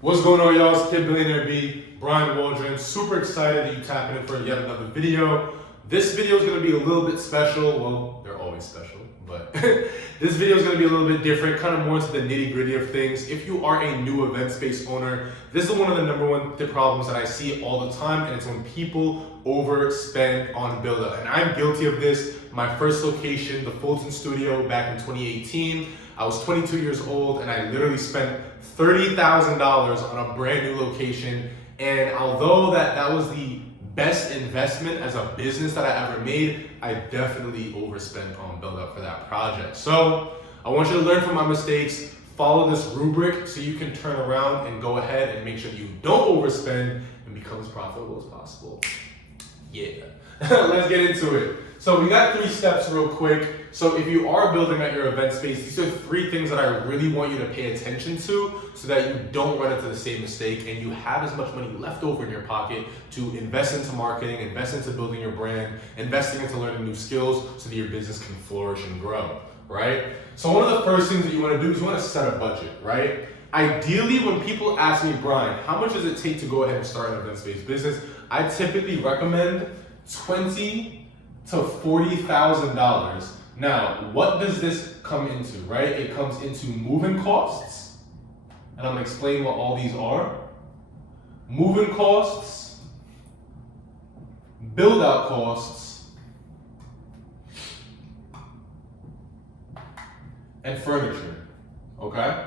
What's going on, y'all? It's Kid Billionaire B, Brian Waldron. Super excited that you tapping in for yet another video. This video is going to be a little bit special. Well, they're always special, but this video is going to be a little bit different, kind of more into the nitty gritty of things. If you are a new event space owner, this is one of the number one problems that I see all the time, and it's when people overspend on build out. And I'm guilty of this. My first location, the Fulton Studio, back in 2018, I was 22 years old, and I literally spent $30,000 on a brand new location. And although that was the best investment as a business that I ever made, I definitely overspent on build up for that project. So I want you to learn from my mistakes, follow this rubric so you can turn around and go ahead and make sure you don't overspend and become as profitable as possible. Yeah, let's get into it. So we got 3 steps real quick. So if you are building out your event space, these are 3 things that I really want you to pay attention to so that you don't run into the same mistake and you have as much money left over in your pocket to invest into marketing, invest into building your brand, investing into learning new skills so that your business can flourish and grow, right? So one of the first things that you want to do is you want to set a budget, right? Ideally, when people ask me, Brian, how much does it take to go ahead and start an event space business? I typically recommend $20,000 to $40,000. Now, what does this come into, right? It comes into moving costs, and I'm gonna explain what all these are. Moving costs, build out costs, and furniture, okay?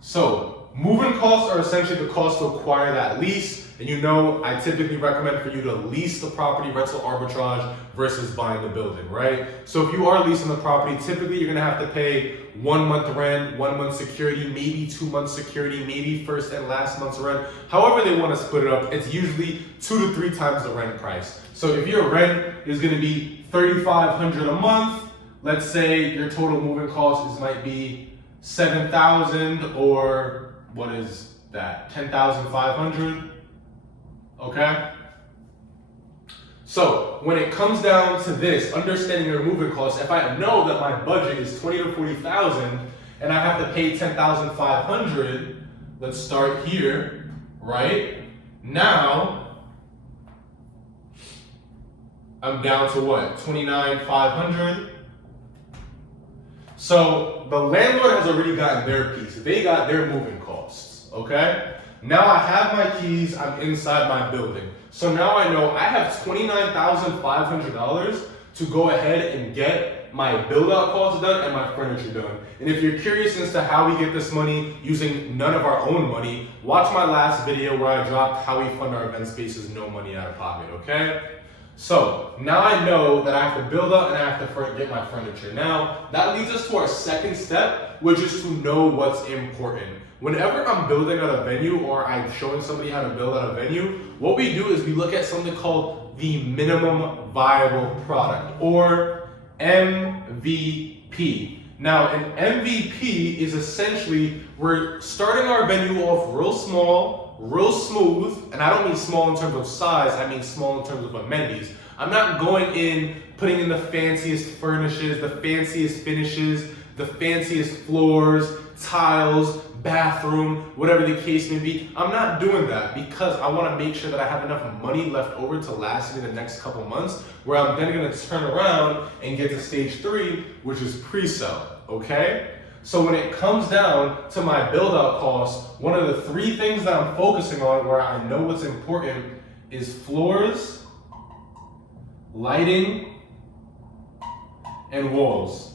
So, moving costs are essentially the cost to acquire that lease. And you know, I typically recommend for you to lease the property, rental arbitrage, versus buying the building, right? So if you are leasing the property, typically you're gonna have to pay 1 month rent, 1 month security, maybe 2 months security, maybe first and last month's rent. However they wanna split it up, it's usually 2 to 3 times the rent price. So if your rent is gonna be $3,500 a month, let's say your total moving cost might be $7,000, or what is that, $10,500? Okay? So when it comes down to this, understanding your moving costs, if I know that my budget is $20,000 to $40,000 and I have to pay $10,500, let's start here, right? Now I'm down to what? $29,500. So the landlord has already gotten their piece. They got their moving costs, okay? Now I have my keys, I'm inside my building. So now I know I have $29,500 to go ahead and get my build out costs done and my furniture done. And if you're curious as to how we get this money using none of our own money, watch my last video where I dropped how we fund our event spaces, no money out of pocket, okay? So now I know that I have to build up and I have to get my furniture. Now that leads us to our second step, which is to know what's important. Whenever I'm building out a venue or I'm showing somebody how to build out a venue, what we do is we look at something called the minimum viable product, or MVP. Now an MVP is essentially, we're starting our venue off real small, real smooth, and I don't mean small in terms of size, I mean small in terms of amenities. I'm not going in, putting in the fanciest furnishes, the fanciest finishes, the fanciest floors, tiles, bathroom, whatever the case may be. I'm not doing that because I want to make sure that I have enough money left over to last me the next couple months, where I'm then going to turn around and get to stage 3, which is pre-sell, okay? So when it comes down to my build out costs, one of the 3 things that I'm focusing on where I know what's important is floors, lighting, and walls.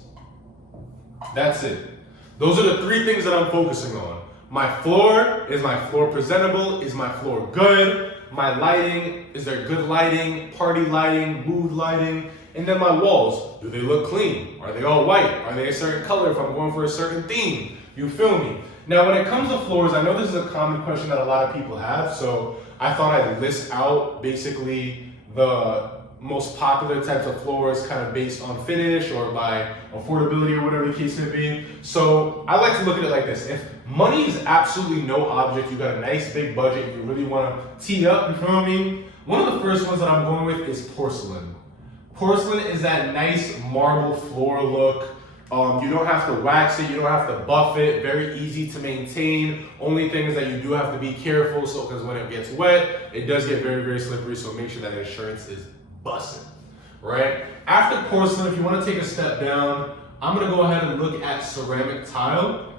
That's it. Those are the 3 things that I'm focusing on. My floor, is my floor presentable? Is my floor good? My lighting, is there good lighting, party lighting, mood lighting? And then my walls, do they look clean? Are they all white? Are they a certain color if I'm going for a certain theme? You feel me? Now when it comes to floors, I know this is a common question that a lot of people have, so I thought I'd list out basically the most popular types of floors kind of based on finish or by affordability or whatever the case may be. So I like to look at it like this. If money is absolutely no object, you got a nice big budget, you really want to tee up, you feel me? One of the first ones that I'm going with is porcelain. Porcelain is that nice marble floor look. You don't have to wax it, you don't have to buff it, very easy to maintain. Only thing is that you do have to be careful, so because when it gets wet, it does get very, very slippery, so make sure that insurance is busting, right? After porcelain, if you want to take a step down, I'm gonna go ahead and look at ceramic tile.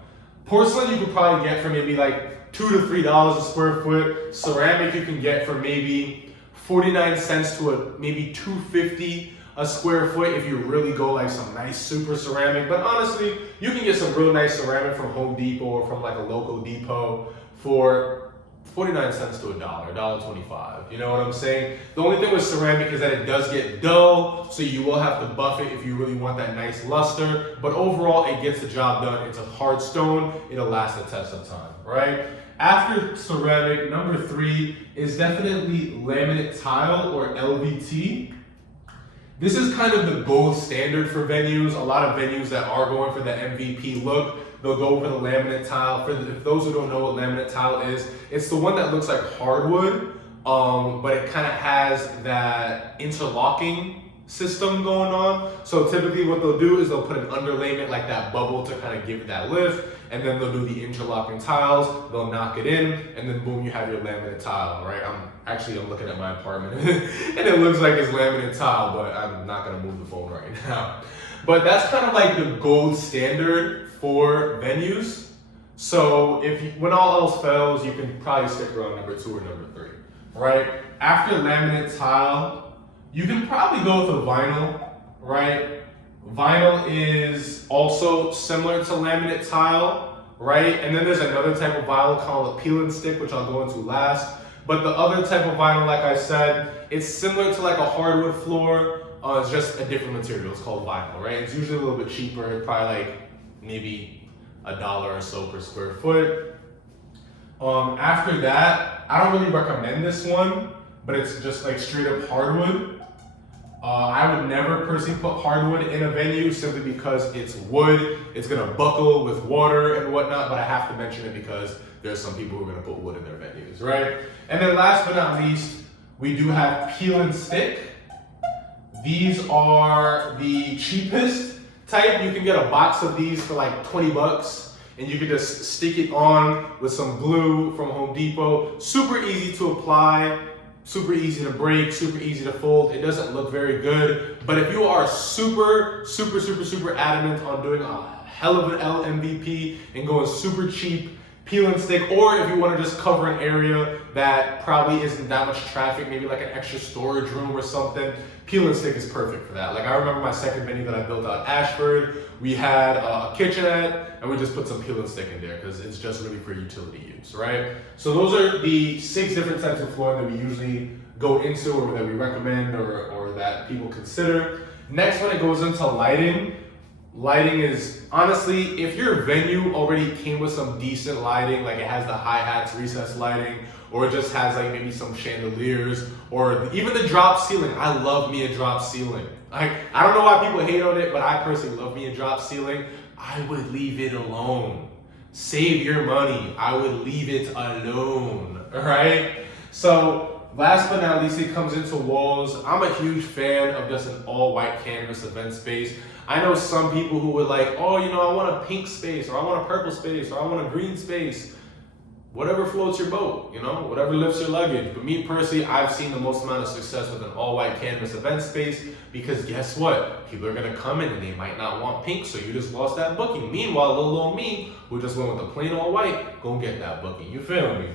Porcelain you could probably get for maybe like $2 to $3 a square foot. Ceramic you can get for maybe 49 cents to maybe $2.50 a square foot if you really go like some nice super ceramic. But honestly, you can get some real nice ceramic from Home Depot or from like a local depot for 49 cents to $1.25. You know what I'm saying? The only thing with ceramic is that it does get dull, so you will have to buff it if you really want that nice luster. But overall, it gets the job done. It's a hard stone. It'll last the test of time, right? After ceramic, number 3 is definitely laminate tile or LVT. This is kind of the gold standard for venues. A lot of venues that are going for the MVP look, they'll go for the laminate tile. If those who don't know what laminate tile is, it's the one that looks like hardwood, but it kind of has that interlocking system going on. So typically what they'll do is they'll put an underlayment like that bubble to kind of give it that lift, and then they'll do the interlocking tiles, they'll knock it in, and then boom, you have your laminate tile, right? I'm looking at my apartment and it looks like it's laminate tile, but I'm not gonna move the phone right now. But that's kind of like the gold standard for venues. So when all else fails, you can probably stick around number 2 or number 3, right? After laminate tile, you can probably go with a vinyl, right? Vinyl is also similar to laminate tile, right? And then there's another type of vinyl called a peel and stick, which I'll go into last. But the other type of vinyl, like I said, it's similar to like a hardwood floor. It's just a different material. It's called vinyl, right? It's usually a little bit cheaper, probably like maybe $1 or so per square foot. After that, I don't really recommend this one, but it's just like straight up hardwood. I would never personally put hardwood in a venue simply because it's wood. It's gonna buckle with water and whatnot, but I have to mention it because there's some people who are gonna put wood in their venues, right? And then last but not least, we do have peel and stick. These are the cheapest type. You can get a box of these for like 20 bucks and you can just stick it on with some glue from Home Depot. Super easy to apply. Super easy to break, super easy to fold. It doesn't look very good, but if you are super adamant on doing a hell of an LMVP and going super cheap, peel and stick, or if you want to just cover an area that probably isn't that much traffic, maybe like an extra storage room or something, peel and stick is perfect for that. Like I remember my second venue that I built out Ashford, we had a kitchenette and we just put some peel and stick in there because it's just really for utility use, right? So those are the 6 different types of flooring that we usually go into or that we recommend or that people consider. Next, when it goes into lighting, lighting is, honestly, if your venue already came with some decent lighting, like it has the hi-hats, recessed lighting, or it just has like maybe some chandeliers, or even the drop ceiling. I love me a drop ceiling. I don't know why people hate on it, but I personally love me a drop ceiling. I would leave it alone. Save your money. I would leave it alone, all right? So last but not least, it comes into walls. I'm a huge fan of just an all white canvas event space. I know some people who would like, oh, you know, I want a pink space, or I want a purple space, or I want a green space. Whatever floats your boat, you know, whatever lifts your luggage. But me personally, I've seen the most amount of success with an all-white canvas event space because guess what? People are gonna come in and they might not want pink, so you just lost that booking. Meanwhile, little old me, who just went with the plain all white, go get that booking, you feel me?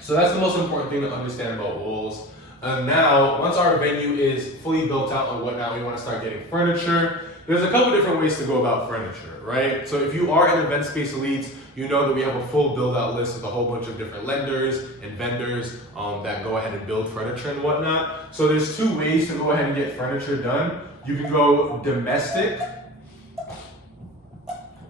So that's the most important thing to understand about walls. Now, once our venue is fully built out and whatnot, we wanna start getting furniture. There's a couple different ways to go about furniture, right? So if you are an Event Space Elites, you know that we have a full build-out list with a whole bunch of different lenders and vendors that go ahead and build furniture and whatnot. So there's 2 ways to go ahead and get furniture done. You can go domestic,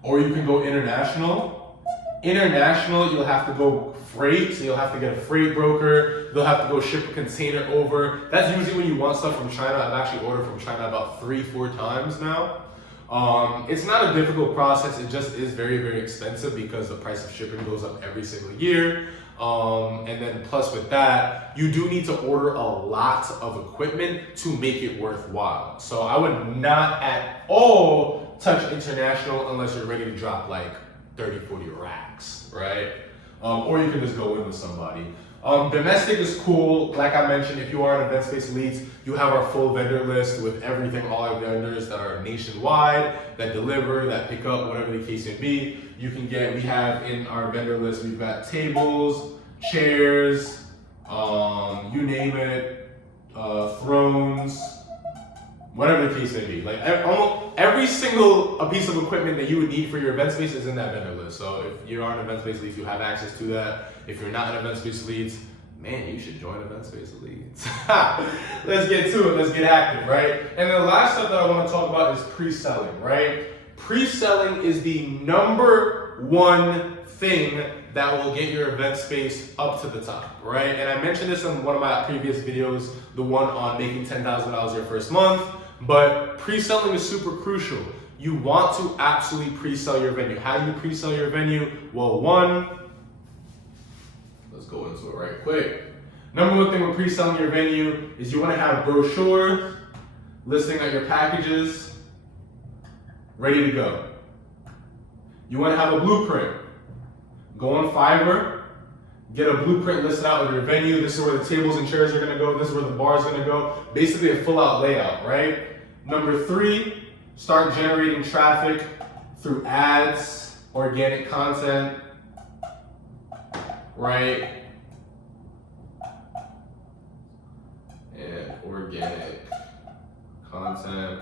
or you can go international. International, you'll have to go freight, so you'll have to get a freight broker. They'll have to go ship a container over. That's usually when you want stuff from China. I've actually ordered from China about 3-4 times now. It's not a difficult process. It just is very, very expensive because the price of shipping goes up every single year. And then plus with that, you do need to order a lot of equipment to make it worthwhile. So I would not at all touch international unless you're ready to drop like 30, 40 racks, right? Or you can just go in with somebody. Domestic is cool. Like I mentioned, if you are an Event Space Elites, you have our full vendor list with everything, all our vendors that are nationwide, that deliver, that pick up, whatever the case may be. We have in our vendor list, we've got tables, chairs, you name it, thrones, whatever the case may be. Like almost every single piece of equipment that you would need for your event space is in that vendor list. So if you are an Event Space Elites, you have access to that. If you're not an Event Space Elites, man, you should join Event Space Elites. Let's get to it. Let's get active, right? And the last stuff that I want to talk about is pre-selling, right? Pre-selling is the number one thing that will get your event space up to the top, right? And I mentioned this in one of my previous videos, the one on making $10,000 your first month, but pre-selling is super crucial. You want to absolutely pre-sell your venue. How do you pre-sell your venue? Well, let's go into it right quick. Number one thing with pre-selling your venue is you want to have brochures listing out your packages ready to go. You want to have a blueprint. Go on Fiverr, get a blueprint listed out of your venue. This is where the tables and chairs are going to go. This is where the bar is going to go. Basically a full out layout, right? Number three, start generating traffic through ads, organic content, right? And organic content.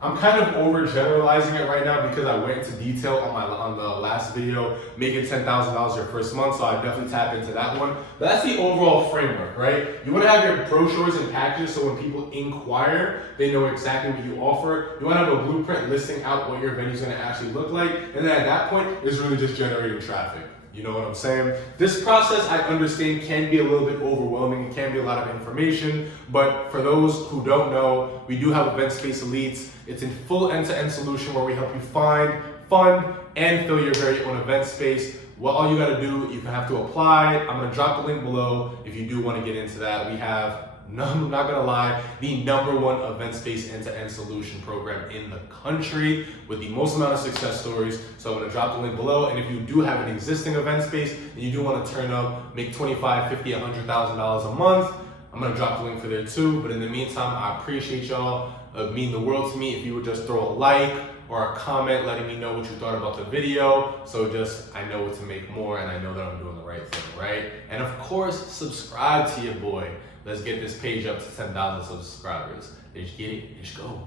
I'm kind of overgeneralizing it right now because I went into detail on the last video, making $10,000 your first month, so I definitely tap into that one. But that's the overall framework, right? You want to have your brochures and packages so when people inquire, they know exactly what you offer. You want to have a blueprint listing out what your venue is going to actually look like, and then at that point, it's really just generating traffic. You know what I'm saying? This process, I understand, can be a little bit overwhelming. It can be a lot of information, but for those who don't know, we do have Event Space Elites. It's a full end-to-end solution where we help you find, fund, and fill your very own event space. Well, all you gotta do, you have to apply. I'm gonna drop the link below if you do wanna get into that. We have, I'm not gonna lie, the #1 event space end-to-end solution program in the country with the most amount of success stories. So I'm gonna drop the link below. And if you do have an existing event space and you do wanna turn up, make $25,000, $50,000, $100,000 a month, I'm gonna drop the link for there too. But in the meantime, I appreciate y'all. It would mean the world to me if you would just throw a like or a comment letting me know what you thought about the video. So just, I know what to make more and I know that I'm doing the right thing, right? And of course, subscribe to your boy. Let's get this page up to 10,000 subscribers. Let's get it. Let's go.